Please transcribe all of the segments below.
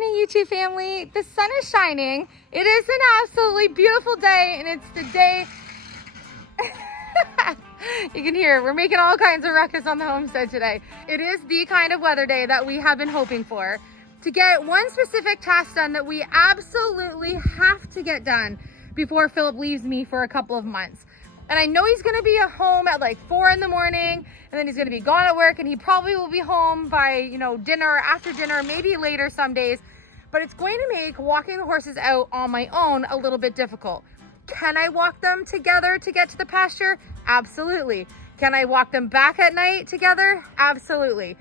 morning, YouTube family. The sun is shining. It is an absolutely beautiful day, and it's the day you can hear we're making all kinds of ruckus on the homestead today. It is the kind of weather day that we have been hoping for, to get one specific task done that we absolutely have to get done before Philip leaves me for a couple of months. And I know he's gonna be at home at like 4 in the morning, and then he's gonna be gone at work, and he probably will be home by, you know, dinner, after dinner, maybe later some days. But it's going to make walking the horses out on my own a little bit difficult. Can I walk them together to get to the pasture? Absolutely. Can I walk them back at night together? Absolutely.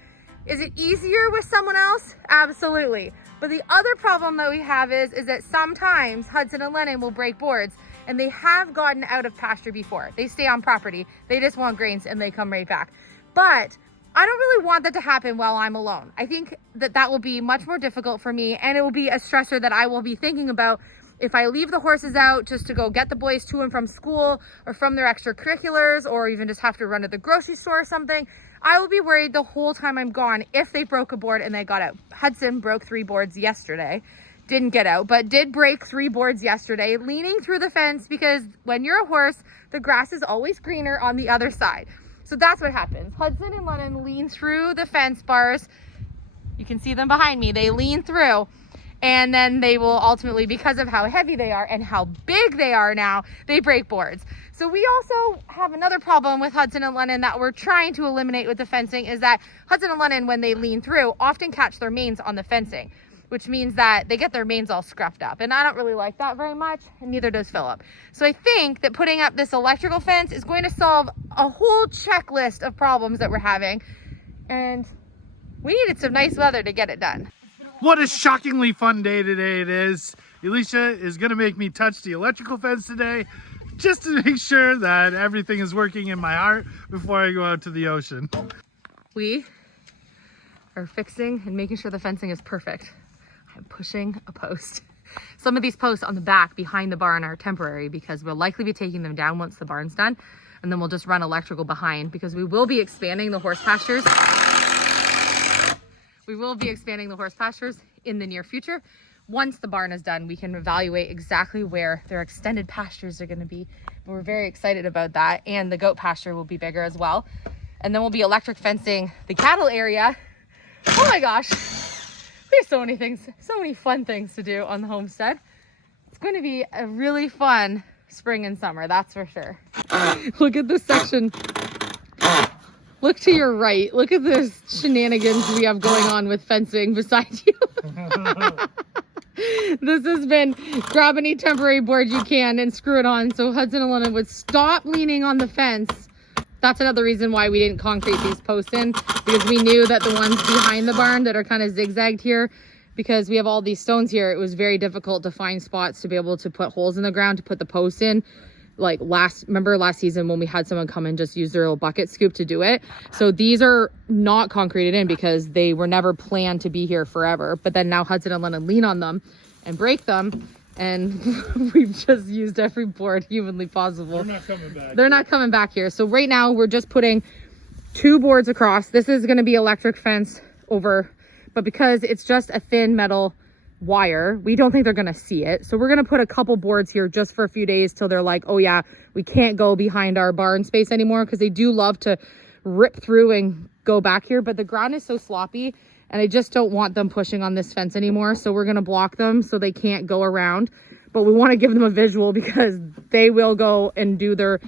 Is it easier with someone else? Absolutely. But the other problem that we have is that sometimes Hudson and Lennon will break boards, and they have gotten out of pasture before. They stay on property. They just want grains and they come right back. But I don't really want that to happen while I'm alone. I think that that will be much more difficult for me, and it will be a stressor that I will be thinking about if I leave the horses out just to go get the boys to and from school or from their extracurriculars, or even just have to run to the grocery store or something. I will be worried the whole time I'm gone if they broke a board and they got out. Hudson broke 3 boards yesterday. Didn't get out, but did break 3 boards yesterday, leaning through the fence, because when you're a horse, the grass is always greener on the other side. So that's what happens. Hudson and Lennon lean through the fence bars. You can see them behind me. They lean through, and then they will ultimately, because of how heavy they are and how big they are now, they break boards. So we also have another problem with Hudson and Lennon that we're trying to eliminate with the fencing, is that Hudson and Lennon, when they lean through, often catch their manes on the fencing, which means that they get their manes all scruffed up. And I don't really like that very much, and neither does Philip. So I think that putting up this electrical fence is going to solve a whole checklist of problems that we're having. And we needed some nice weather to get it done. What a shockingly fun day today it is. Elysia is gonna make me touch the electrical fence today, just to make sure that everything is working in my heart before I go out to the ocean. We are fixing and making sure the fencing is perfect. I'm pushing a post. Some of these posts on the back behind the barn are temporary because we'll likely be taking them down once the barn's done, and then we'll just run electrical behind, because we will be expanding the horse pastures. We will be expanding the horse pastures in the near future. Once the barn is done, we can evaluate exactly where their extended pastures are going to be. And we're very excited about that, and the goat pasture will be bigger as well. And then we'll be electric fencing the cattle area. Oh my gosh. We have so many things, so many fun things to do on the homestead. It's going to be a really fun spring and summer, that's for sure. Look at this section. Look to your right. Look at this shenanigans we have going on with fencing beside you. This has been grab any temporary board you can and screw it on so Hudson and Lennon would stop leaning on the fence. That's another reason why we didn't concrete these posts in, because we knew that the ones behind the barn that are kind of zigzagged here, because we have all these stones here, it was very difficult to find spots to be able to put holes in the ground to put the posts in. Like remember last season when we had someone come and just use their little bucket scoop to do it? So these are not concreted in because they were never planned to be here forever. But then now Hudson and Lennon lean on them and break them, and we've just used every board humanly possible. They're not coming back. They're not coming back here. So right now we're just putting 2 boards across. This is going to be electric fence over, but because it's just a thin metal wire, we don't think they're going to see it. So we're going to put a couple boards here just for a few days till they're like, oh yeah, we can't go behind our barn space anymore, because they do love to rip through and go back here, but the ground is so sloppy and I just don't want them pushing on this fence anymore. So we're going to block them so they can't go around, but we want to give them a visual, because they will go and do their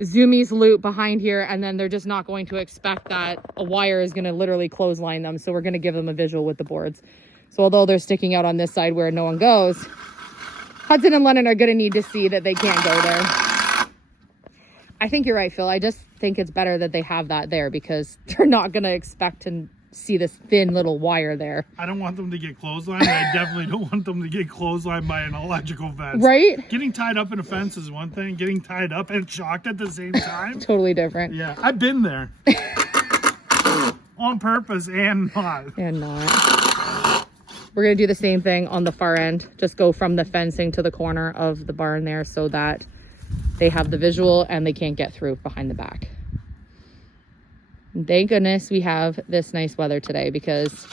zoomies loop behind here, and then they're just not going to expect that a wire is going to literally clothesline them. So we're going to give them a visual with the boards. So although they're sticking out on this side where no one goes, Hudson and Lennon are going to need to see that they can't go there. I think you're right, Phil. I just think it's better that they have that there, because they're not going to expect to see this thin little wire there. I don't want them to get clotheslined. I definitely don't want them to get clotheslined by an electrical fence. Right? Getting tied up in a fence is one thing. Getting tied up and shocked at the same time. Totally different. Yeah, I've been there. On purpose and not. And not. We're going to do the same thing on the far end. Just go from the fencing to the corner of the barn there so that they have the visual and they can't get through behind the back. And thank goodness we have this nice weather today, because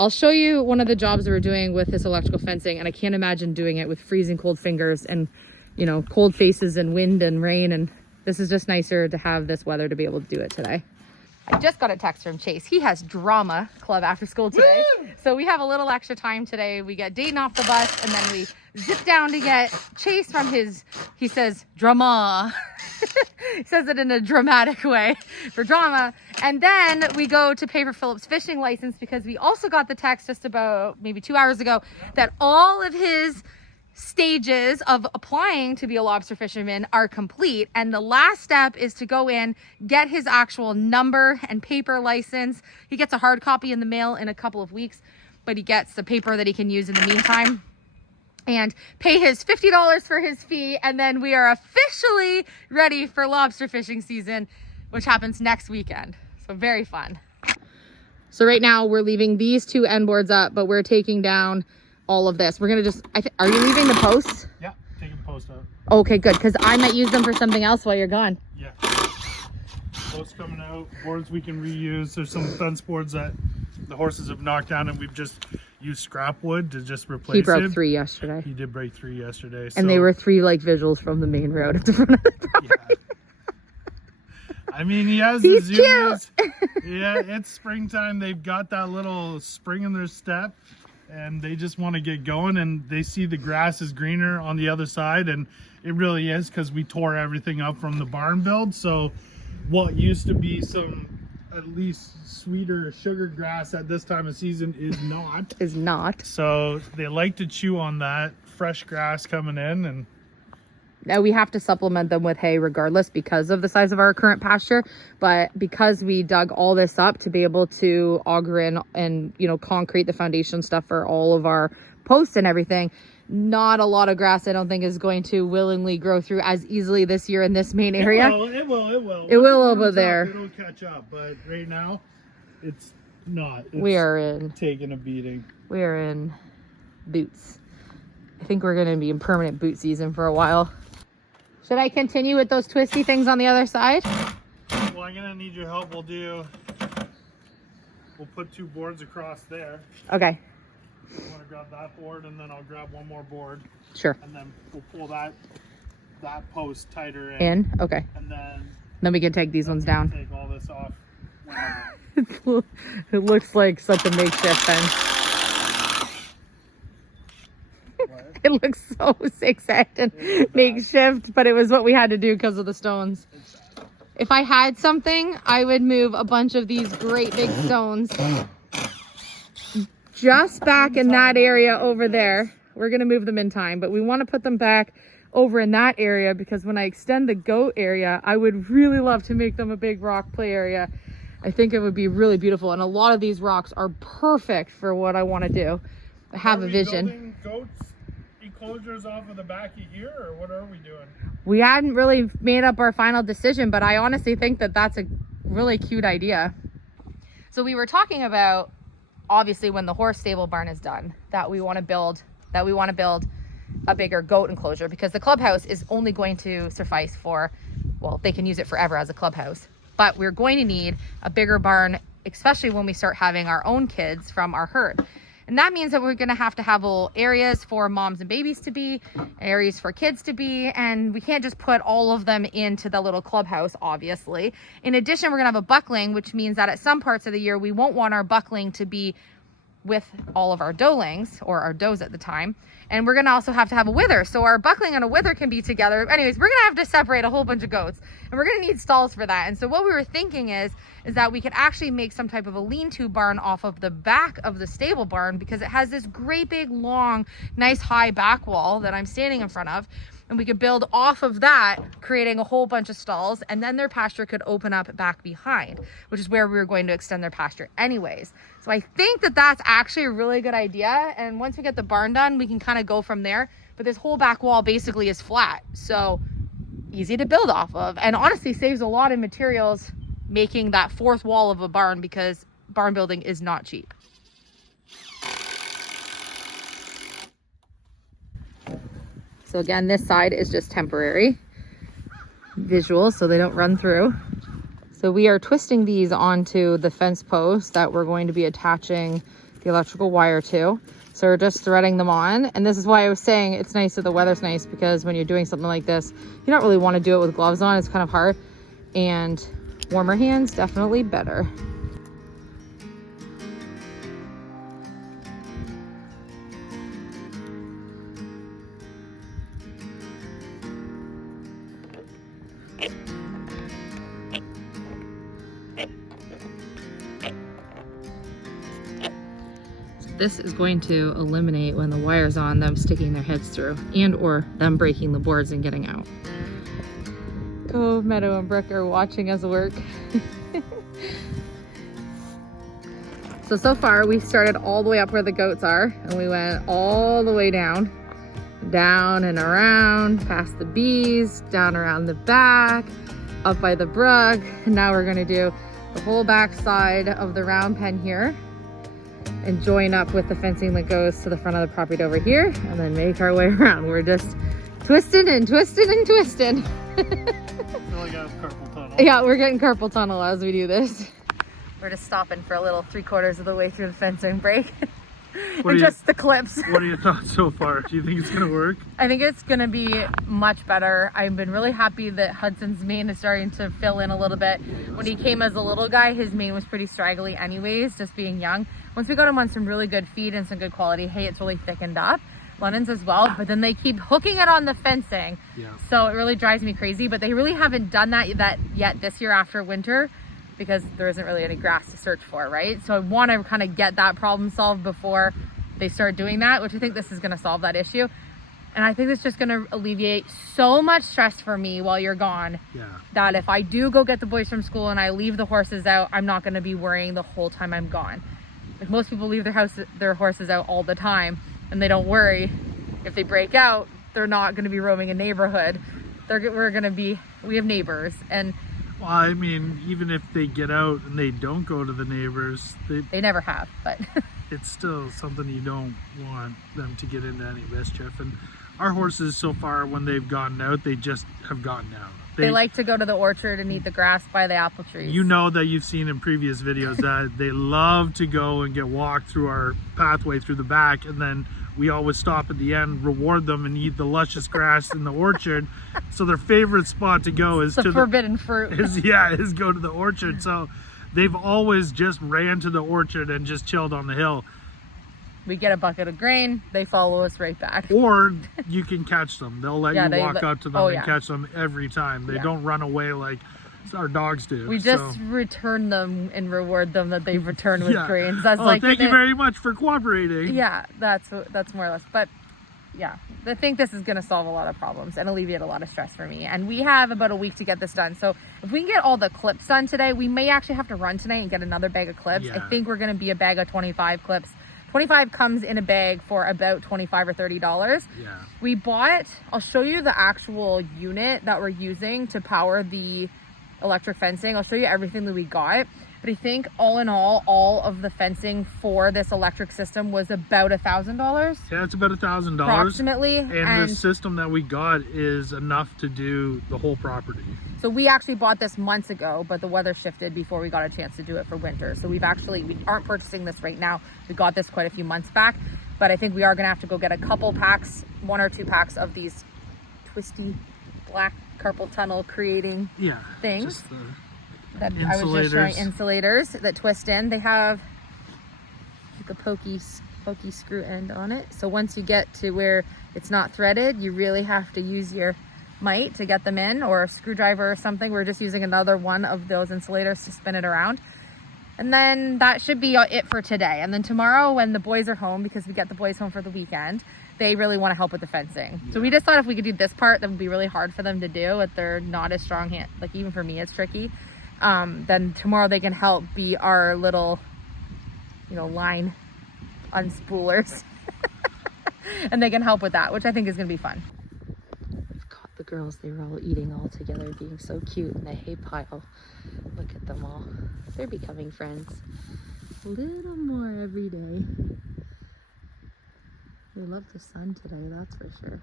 I'll show you one of the jobs we're doing with this electrical fencing, and I can't imagine doing it with freezing cold fingers and, you know, cold faces and wind and rain, and this is just nicer to have this weather to be able to do it today. I just got a text from Chase. He has drama club after school today. Woo! So we have a little extra time today. We get Dayton off the bus and then we zip down to get Chase from his, he says, drama. He says it in a dramatic way for drama. And then we go to pay for Philip's fishing license because we also got the text just about maybe 2 hours ago that all of his stages of applying to be a lobster fisherman are complete, and the last step is to go in, get his actual number and paper license. He gets a hard copy in the mail in a couple of weeks, but he gets the paper that he can use in the meantime, and pay his $50 for his fee, and then we are officially ready for lobster fishing season, which happens next weekend. So very fun. So right now we're leaving these two end boards up, but we're taking down all of this. We're gonna just, are you leaving the posts? Yeah, taking the post out. Okay, good, because I might use them for something else while you're gone. Yeah. Posts coming out, boards we can reuse. There's some fence boards that the horses have knocked down and we've just used scrap wood to just replace it. He broke 3 yesterday. He did break 3 yesterday. And they were 3 like visuals from the main road at the front of the property. Yeah. I mean, he has He's the zoomies. Yeah, it's springtime. They've got that little spring in their step. And they just want to get going, and they see the grass is greener on the other side, and it really is because we tore everything up from the barn build. So what used to be some at least sweeter sugar grass at this time of season is not. So they like to chew on that fresh grass coming in, and now we have to supplement them with hay regardless because of the size of our current pasture, but because we dug all this up to be able to auger in and, you know, concrete the foundation stuff for all of our posts and everything, not a lot of grass I don't think is going to willingly grow through as easily this year in this main area. It will. It will over there. It'll catch up, but right now it's not. We are in taking a beating. We are in boots. I think we're going to be in permanent boot season for a while. Should I continue with those twisty things on the other side? Well, I'm gonna need your help. We'll put 2 boards across there. Okay. You want to grab that board, and then I'll grab one more board. Sure. And then we'll pull that post tighter in. Okay. And then we can take these ones down. Take all this off. It looks like such a makeshift fence. It looks so zigzagged and makeshift, but it was what we had to do because of the stones. If I had something, I would move a bunch of these great big stones just back in that area over there. We're going to move them in time, but we want to put them back over in that area because when I extend the goat area, I would really love to make them a big rock play area. I think it would be really beautiful, and a lot of these rocks are perfect for what I want to do. I have a vision. Goats enclosures off of the back of here, or what are we doing? We hadn't really made up our final decision, but I honestly think that that's a really cute idea. So we were talking about, obviously, when the horse stable barn is done, that we want to build a bigger goat enclosure because the clubhouse is only going to suffice for, well, they can use it forever as a clubhouse, but we're going to need a bigger barn, especially when we start having our own kids from our herd. And that means that we're going to have little areas for moms and babies to be, areas for kids to be, and we can't just put all of them into the little clubhouse, obviously. In addition, we're going to have a buckling, which means that at some parts of the year, we won't want our buckling to be with all of our doelings, or our does at the time. And we're going to also have a wither. So our buckling and a wither can be together. Anyways, we're going to have to separate a whole bunch of goats, and we're going to need stalls for that. And so what we were thinking is that we could actually make some type of a lean-to barn off of the back of the stable barn because it has this great big long nice high back wall that I'm standing in front of, and we could build off of that, creating a whole bunch of stalls, and then their pasture could open up back behind, which is where we were going to extend their pasture anyways. So I think that that's actually a really good idea, and once we get the barn done, we can kind of go from there. But this whole back wall basically is flat, so easy to build off of, and honestly saves a lot of materials making that fourth wall of a barn because barn building is not cheap. So again, this side is just temporary visual so they don't run through. So we are twisting these onto the fence posts that we're going to be attaching the electrical wire too. So we're just threading them on. And this is why I was saying it's nice that the weather's nice, because when you're doing something like this, you don't really want to do it with gloves on. It's kind of hard, and warmer hands, definitely better. This is going to eliminate, when the wire's on, them sticking their heads through and or them breaking the boards and getting out. Oh, Meadow and Brooke are watching us work. So far we started all the way up where the goats are, and we went all the way down and around, past the bees, down around the back, up by the brook. And now we're gonna do the whole back side of the round pen here and join up with the fencing that goes to the front of the property over here, and then make our way around. We're just twisting and twisting and twisting. I feel like I have carpal tunnel. Yeah, we're getting carpal tunnel as we do this. We're just stopping for a little 3/4 of the way through the fencing break. And just the clips. What are your thoughts so far? Do you think it's gonna work? I think it's gonna be much better. I've been really happy that Hudson's mane is starting to fill in a little bit. When he came as a little guy, his mane was pretty straggly anyways, just being young. Once we got him on some really good feed and some good quality hay, it's really thickened up. Lennon's as well, but then they keep hooking it on the fencing. Yeah. So it really drives me crazy, but they really haven't done that yet this year after winter, because there isn't really any grass to search for, right? So I want to kind of get that problem solved before they start doing that, which I think this is going to solve that issue. And I think it's just going to alleviate so much stress for me while you're gone. Yeah. That if I do go get the boys from school and I leave the horses out, I'm not going to be worrying the whole time I'm gone. Like most people leave their horses out all the time, and they don't worry. If they break out, they're not going to be roaming a neighborhood. We have neighbors, and well, I mean, even if they get out and they don't go to the neighbors, they never have, but it's still something you don't want them to get into any mischief. And our horses so far, when they've gotten out, they just have gotten out. They like to go to the orchard and eat the grass by the apple trees. You know that you've seen in previous videos that they love to go and get walked through our pathway through the back, and then we always stop at the end, reward them, and eat the luscious grass in the orchard. So their favorite spot to go is the forbidden fruit. Is go to the orchard. So they've always just ran to the orchard and just chilled on the hill. We get a bucket of grain, they follow us right back. Or you can catch them. They'll let you walk out to them and catch them every time. They don't run away like our dogs do. We just return them and reward them that they've returned with grains. That's thank you very much for cooperating. Yeah, that's more or less. But yeah, I think this is going to solve a lot of problems and alleviate a lot of stress for me. And we have about a week to get this done. So if we can get all the clips done today, we may actually have to run tonight and get another bag of clips. Yeah. I think we're going to be a bag of 25 clips. 25 comes in a bag for about $25 or $30. Yeah. We bought, I'll show you the actual unit that we're using to power the electric fencing. I'll show you everything that we got. But I think all in all of the fencing for this electric system was about $1,000. Yeah, it's about $1,000 approximately. And the system that we got is enough to do the whole property. So we actually bought this months ago, but the weather shifted before we got a chance to do it for winter. So we aren't purchasing this right now. We got this quite a few months back, but I think we are gonna have to go get a couple packs, 1 or 2 packs of these twisty black carpal tunnel creating things. That I was just showing, insulators that twist in. They have like a pokey screw end on it. So once you get to where it's not threaded, you really have to use your might to get them in, or a screwdriver or something. We're just using another one of those insulators to spin it around. And then that should be it for today. And then tomorrow when the boys are home, because we get the boys home for the weekend, they really want to help with the fencing. Yeah. So we just thought if we could do this part, that would be really hard for them to do if they're not as strong hand. Like even for me, it's tricky. Then tomorrow they can help be our little, line unspoolers. And they can help with that, which I think is going to be fun. We've caught the girls. They were all eating all together, being so cute in the hay pile. Look at them all. They're becoming friends. A little more every day. We love the sun today, that's for sure.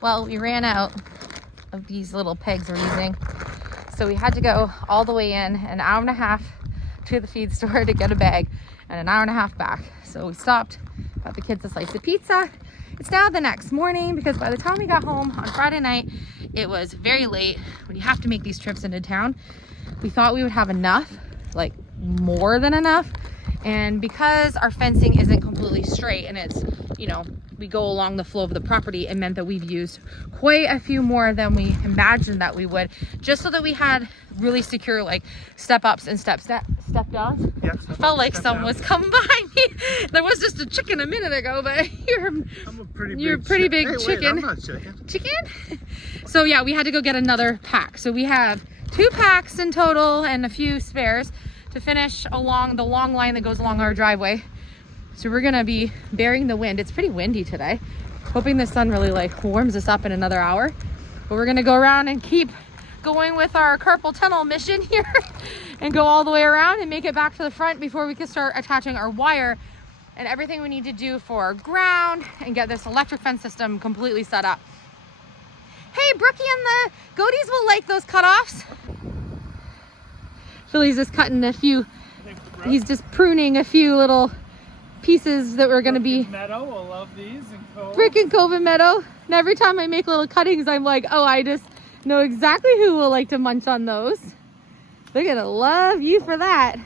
Well, we ran out of these little pegs we're using. So we had to go all the way in, an hour and a half to the feed store to get a bag. and an hour and a half back. So we stopped, got the kids a slice of pizza. It's now the next morning because by the time we got home on Friday night, it was very late. When you have to make these trips into town, we thought we would have enough, like more than enough. And because our fencing isn't completely straight and it's, you know, we go along the flow of the property, it meant that we've used quite a few more than we imagined that we would, just so that we had really secure like step ups and step downs. Yeah, I felt like someone was coming behind me. There was just a chicken a minute ago, but you're a pretty big Hey, chicken. wait, I'm not chicken. Chicken? So yeah, we had to go get another pack. So we have 2 packs in total and a few spares to finish along the long line that goes along our driveway. So we're gonna be bearing the wind. It's pretty windy today. Hoping the sun really like warms us up in another hour. But we're gonna go around and keep going with our carpal tunnel mission here and go all the way around and make it back to the front before we can start attaching our wire and everything we need to do for ground and get this electric fence system completely set up. Hey, Brookie and the goaties will like those cutoffs. Philly's just cutting a few, he's just pruning a few little pieces that we're going to be Meadow will love these, and Cove. Brick and Cove and Meadow. And every time I make little cuttings, I'm like, oh, I just know exactly who will like to munch on those. They're going to love you for that.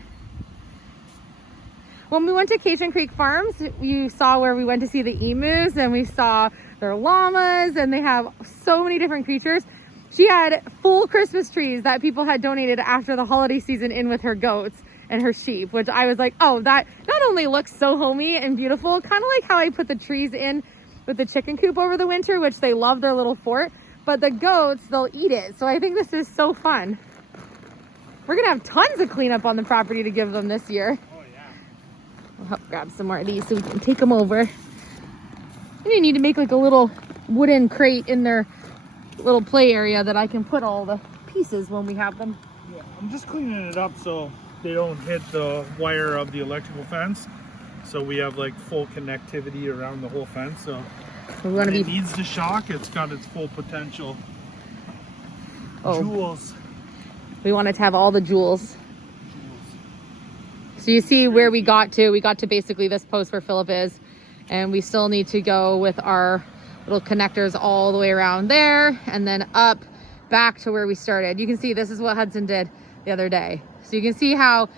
When we went to Cation Creek Farms, you saw where we went to see the emus and we saw their llamas, and they have so many different creatures. She had full Christmas trees that people had donated after the holiday season in with her goats and her sheep, which I was like, oh, that not only looks so homey and beautiful, kind of like how I put the trees in with the chicken coop over the winter, which they love their little fort, but the goats, they'll eat it. So I think this is so fun. We're gonna have tons of cleanup on the property to give them this year. Oh yeah. I'll help grab some more of these so we can take them over. You need to make like a little wooden crate in their little play area that I can put all the pieces when we have them. Yeah, I'm just cleaning it up so they don't hit the wire of the electrical fence. So we have like full connectivity around the whole fence. So We want to it be. needs to shock. It's got its full potential. Oh, Jewels. we want it to have all the jewels. So you see where we got to. We got to basically this post where Philip is, and we still need to go with our little connectors all the way around there and then up back to where we started. You can see this is what Hudson did the other day. So you can see how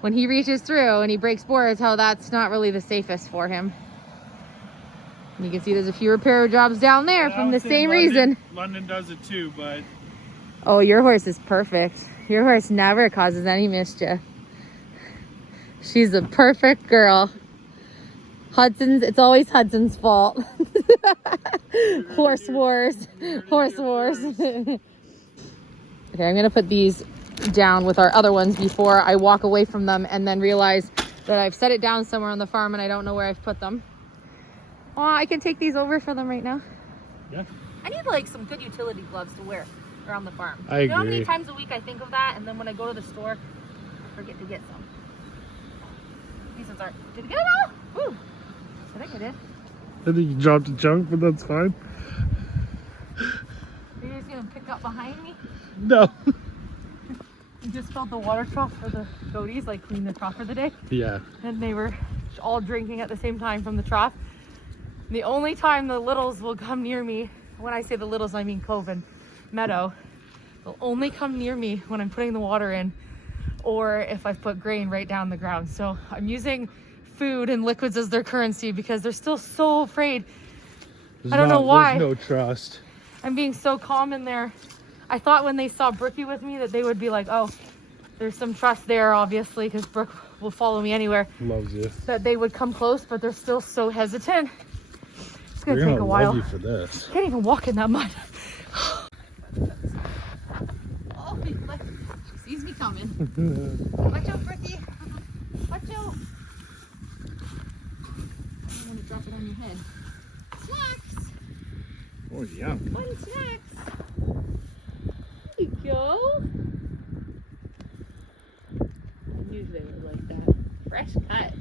when he reaches through and he breaks boards, how that's not really the safest for him. And you can see there's a few repair jobs down there Yeah, from the I would say same London- reason. London does it too, but Oh, your horse is perfect. Your horse never causes any mischief. She's a perfect girl. It's always Hudson's fault. Horse wars. Horse wars. Okay, I'm gonna put these down with our other ones before I walk away from them and then realize that I've set it down somewhere on the farm and I don't know where I've put them. Oh, I can take these over for them right now. yeah. I need like some good utility gloves to wear around the farm. I You know how many agree. times a week I think of that, and then when I go to the store, I forget to get some. These ones aren't. Did I get it all? Woo! I think I did. I think you dropped a chunk, but that's fine. Are you just gonna pick up behind me? No. You just filled the water trough for the goaties, like cleaned the trough for the day, Yeah. and they were all drinking at the same time from the trough. The only time the littles will come near me, when I say the littles, I mean Cove and Meadow, they'll only come near me when I'm putting the water in or if I've put grain right down the ground. So I'm using food and liquids as their currency because they're still so afraid. I don't know why. There's no trust. I'm being so calm in there. I thought when they saw Brookie with me that they would be like, oh, there's some trust there, obviously, because Brooke will follow me anywhere, Loves you. that they would come close, but they're still so hesitant. It's gonna They're take gonna a while. love you for this. Can't even walk in that mud. Oh, he sees me coming. Watch out, Brookie. Watch out. I don't want to drop it on your head. Snacks. Oh yeah. Fun snacks. There you go. I knew they were like that. Fresh cut.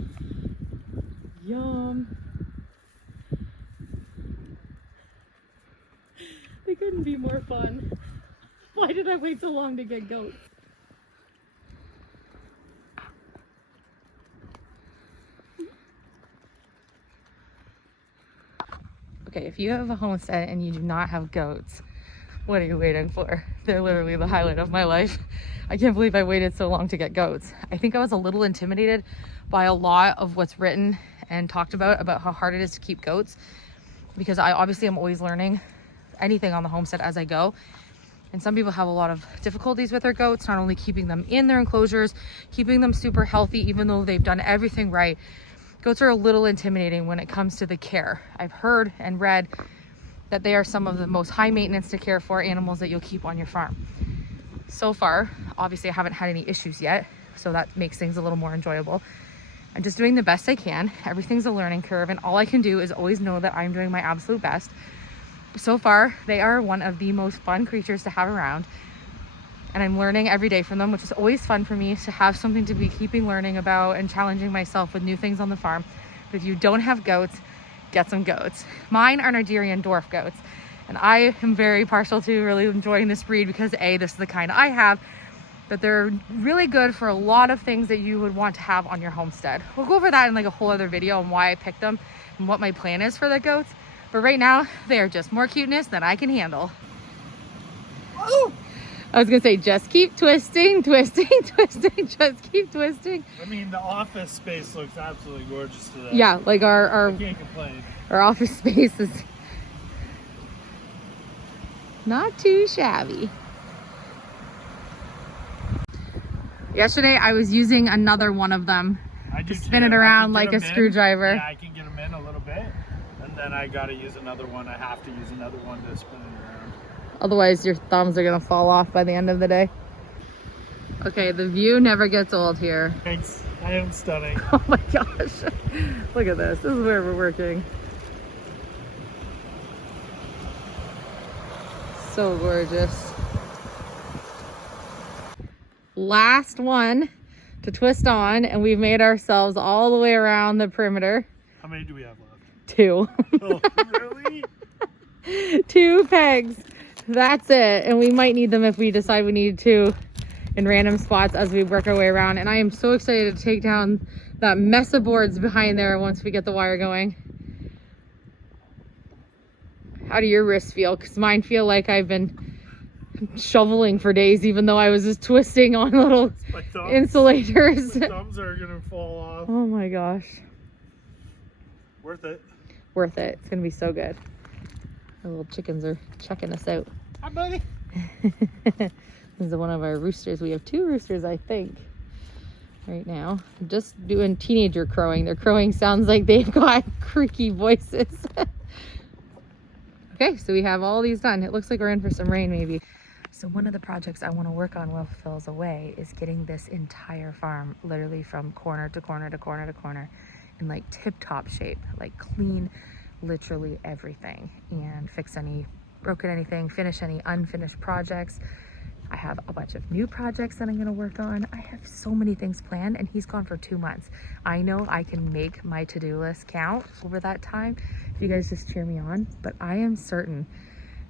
Yum. They couldn't be more fun. Why did I wait so long to get goats? Okay, if you have a homestead and you do not have goats, what are you waiting for? They're literally the highlight of my life. I can't believe I waited so long to get goats. I think I was a little intimidated by a lot of what's written and talked about how hard it is to keep goats, because I obviously am always learning anything on the homestead as I go. And some people have a lot of difficulties with their goats, not only keeping them in their enclosures, keeping them super healthy, even though they've done everything right. Goats are a little intimidating when it comes to the care. I've heard and read that they are some of the most high maintenance to care for animals that you'll keep on your farm. So far, obviously I haven't had any issues yet, so that makes things a little more enjoyable. I'm just doing the best I can. Everything's a learning curve, and all I can do is always know that I'm doing my absolute best. So far, they are one of the most fun creatures to have around, and I'm learning every day from them, which is always fun for me to have something to be keeping learning about and challenging myself with new things on the farm. But if you don't have goats, get some goats. Mine are Nigerian dwarf goats, and I am very partial to really enjoying this breed because A, this is the kind I have, but they're really good for a lot of things that you would want to have on your homestead. We'll go over that in like a whole other video on why I picked them and what my plan is for the goats. But right now, they are just more cuteness than I can handle. Woo! I was gonna say, just keep twisting, twisting, twisting, just keep twisting. I mean, the office space looks absolutely gorgeous today. Yeah, like I can't complain. our office space is not too shabby. Yesterday, I was using another one of them to spin it around like a screwdriver. Yeah, I can get them in a little bit, and then I gotta use another one. I have to use another one to spin it around. Otherwise, your thumbs are gonna fall off by the end of the day. Okay, the view never gets old here. Thanks. I am stunning. Oh my gosh. Look at this. This is where we're working. So gorgeous. Last one to twist on, and we've made ourselves all the way around the perimeter. How many do we have left? 2. Oh, really? 2 pegs. That's it. And we might need them if we decide we need to in random spots as we work our way around. And I am so excited to take down that mess of boards behind there once we get the wire going. How do your wrists feel? Because mine feel like I've been shoveling for days, even though I was just twisting on little insulators. My thumbs are gonna fall off. Oh my gosh. Worth it. Worth it. It's gonna be so good. Our little chickens are checking us out. Hi, buddy. This is one of our roosters. We have 2 roosters, I think, right now. Just doing teenager crowing. Their crowing sounds like they've got creaky voices. Okay, so we have all these done. It looks like we're in for some rain maybe. So one of the projects I want to work on while Phil's away is getting this entire farm literally from corner to corner to corner to corner in like tip-top shape, like clean literally everything, and fix any broken anything, finish any unfinished projects. I have a bunch of new projects that I'm going to work on. I have so many things planned, and he's gone for 2 months. I know I can make my to-do list count over that time if you guys just cheer me on, but I am certain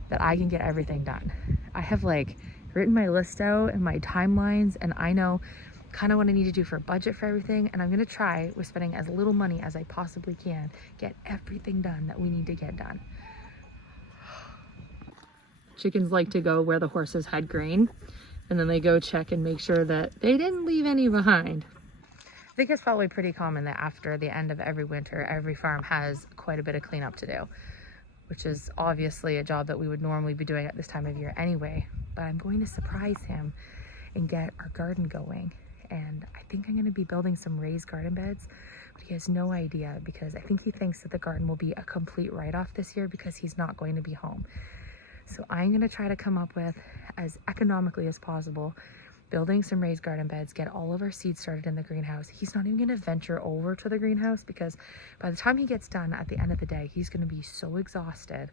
that I can get everything done. I have like written my list out and my timelines, and I know kind of what I need to do for a budget for everything, and I'm going to try with spending as little money as I possibly can, get everything done that we need to get done. Chickens like to go where the horses had grain, and then they go check and make sure that they didn't leave any behind. I think it's probably pretty common that after the end of every winter, every farm has quite a bit of cleanup to do, which is obviously a job that we would normally be doing at this time of year anyway. But I'm going to surprise him and get our garden going. And I think I'm going to be building some raised garden beds, but he has no idea because I think he thinks that the garden will be a complete write-off this year because he's not going to be home. So I'm going to try to come up with, as economically as possible, building some raised garden beds, get all of our seeds started in the greenhouse. He's not even going to venture over to the greenhouse because by the time he gets done at the end of the day, he's going to be so exhausted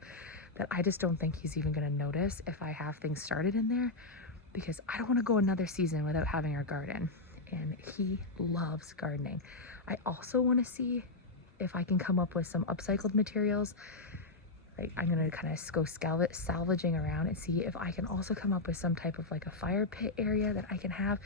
that I just don't think he's even going to notice if I have things started in there, because I don't want to go another season without having our garden. And he loves gardening. I also want to see if I can come up with some upcycled materials Right, I'm gonna kind of go salvaging around and see if I can also come up with some type of like a fire pit area that I can have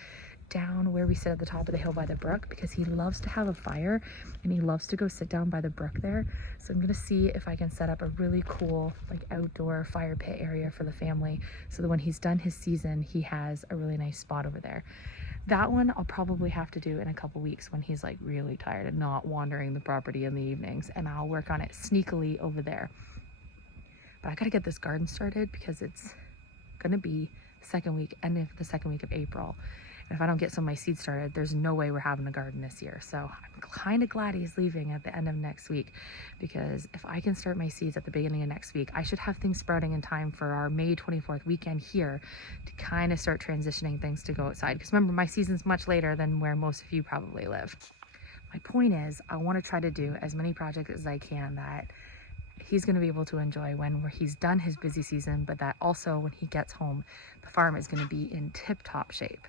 down where we sit at the top of the hill by the brook, because he loves to have a fire and he loves to go sit down by the brook there. So I'm gonna see if I can set up a really cool like outdoor fire pit area for the family, so that when he's done his season, he has a really nice spot over there. That one I'll probably have to do in a couple weeks when he's like really tired and not wandering the property in the evenings, and I'll work on it sneakily over there. But I gotta get this garden started because it's gonna be end of the second week of April. And if I don't get some of my seeds started, there's no way we're having a garden this year. So I'm kind of glad he's leaving at the end of next week, because if I can start my seeds at the beginning of next week, I should have things sprouting in time for our May 24th weekend here to kind of start transitioning things to go outside. Because remember, my season's much later than where most of you probably live. My point is, I want to try to do as many projects as I can that he's going to be able to enjoy when he's done his busy season, but that also when he gets home, the farm is going to be in tip-top shape.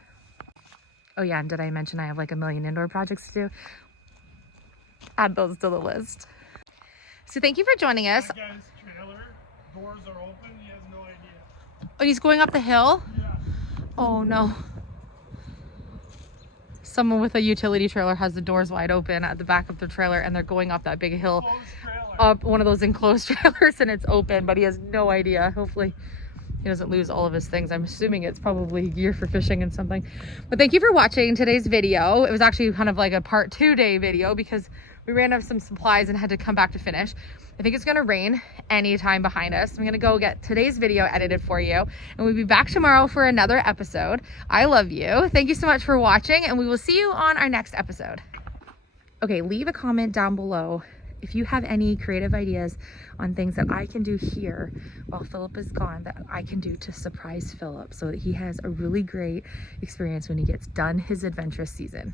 Oh yeah, and did I mention I have like a million indoor projects to do? Add those to the list. So thank you for joining us. That guy's trailer, doors are open, he has no idea. Oh, he's going up the hill? Yeah. Oh no. Someone with a utility trailer has the doors wide open at the back of their trailer, and they're going up that big hill, up one of those enclosed trailers, and it's open, but he has no idea. Hopefully he doesn't lose all of his things. I'm assuming it's probably gear for fishing and something. But thank you for watching today's video. It was actually kind of like a part 2-day video because we ran out of some supplies and had to come back to finish. I think it's gonna rain anytime behind us. I'm gonna go get today's video edited for you, and we'll be back tomorrow for another episode. I love you. Thank you so much for watching, and we will see you on our next episode. Okay, leave a comment down below if you have any creative ideas on things that I can do here while Philip is gone, that I can do to surprise Philip so that he has a really great experience when he gets done his adventurous season.